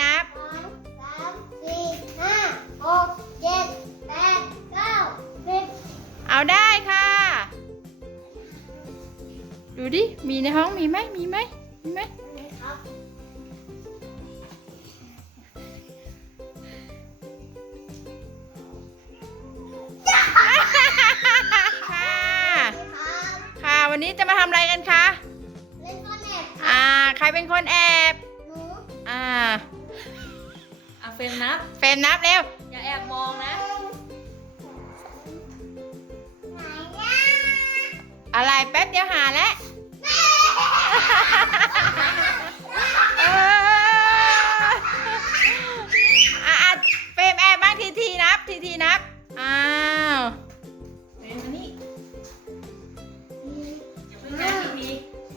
นับสองสามสี่ห้าหกเจ็ดแปดเก้าสิบเอาได้ค่ะ ดูดิ มีในห้องมีไหมมีไหมมีไหมครับค่ะครับค่ะ วันนี้จะมาทำอะไรกันคะ เล่นซ่อนแอบอ่า ใครเป็นคนแอบ หนู อ่าอะ เฟรมนับ เฟรมนับเร็ว อย่าแอบมองนะไหนนะ อะไรแป๊บเดียวหาแล้วเอออะอะเฟรมแอบบ้างทีทีนับ ทีทีนับ อ้าว เฟรมมานี่สี่อย่าเพิ่งนะทีวี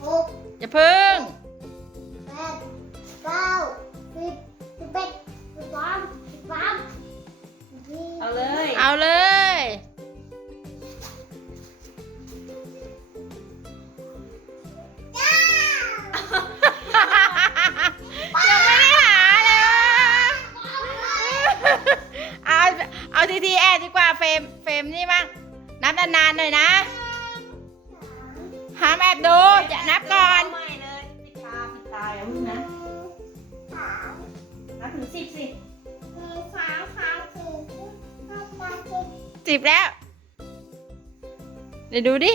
หกอย่าพึ่ง เอาทีทีแอบดีกว่าเฟรมเฟรมนี่บ้างนับนานๆหน่อยนะห้ามแอบดูจะนับก่อนเาใหม่เลยปิดตาปิดตาอย่าเพิ่งนะสามนับถึงสิบสิหนึ่งสามสามสี่ห้าหกเจ็ดสิบแล้ว เดี๋ยวดูดิ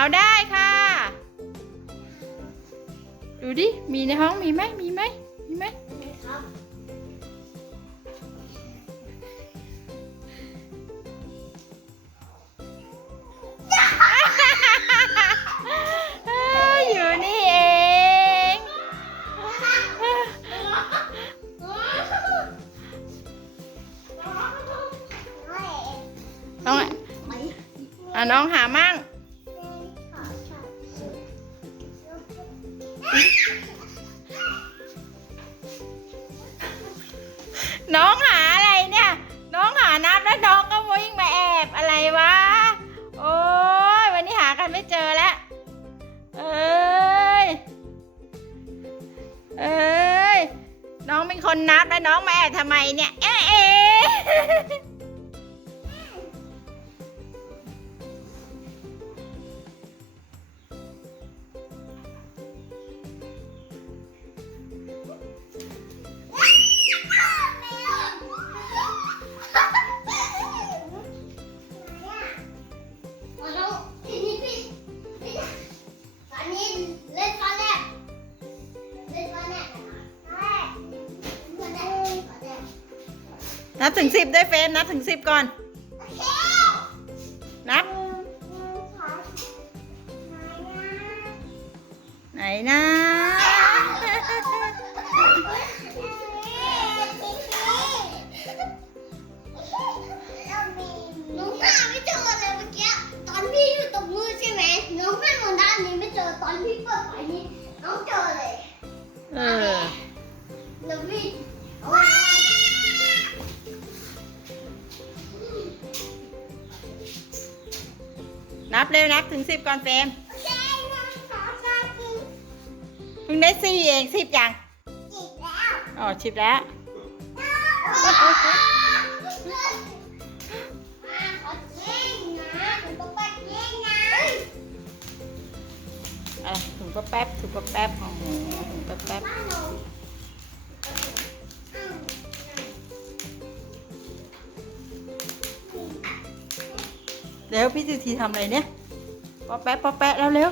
เอาได้ค่ะ ดูดิ มีในห้องมีไหมมีไหมมีไหมอยู่นี่เองน้องอะน้องหามั่ง น้องหาอะไรเนี่ย น้องหาน้ำแล้วน้องก็วิ่งมาแอบอะไรวะ โอ้ยวันนี้หากันไม่เจอแล้ว เอ้ย เอ้ย น้องเป็นคนนับแล้วน้องมาแอบทำไมเนี่ย เอ๊ะ นับถึงสิบด้วยเฟรมนับถึงสิบก่อนโอเคนับ ไหนนะหนูหาไม่เจอเลยเมื่อกี้ตอนพี่อยู่ตรงมือใช่ไหมหนูหันมาด้านนี้ไม่เจอตอนพี่เปิดไฟนี้น้องเจอเลยเออแล้วพี่ว้า นับเร็วนับถึงสิบก่อนเฟรมโอเคนะขอชาจริงเพิ่งได้สี่เองสิบยังจีบแล้วอ๋อสิบแล้วขอเล่นนะหนูต้องไปเล่นนะอะไรถุงก็แป๊บถุงก็แป๊บโอ้โหถุงก็แป๊บ บ้วพี่สุธีทำอะไรเนี่ยปอแป๊ะปอแป๊ะแล้วเร็ว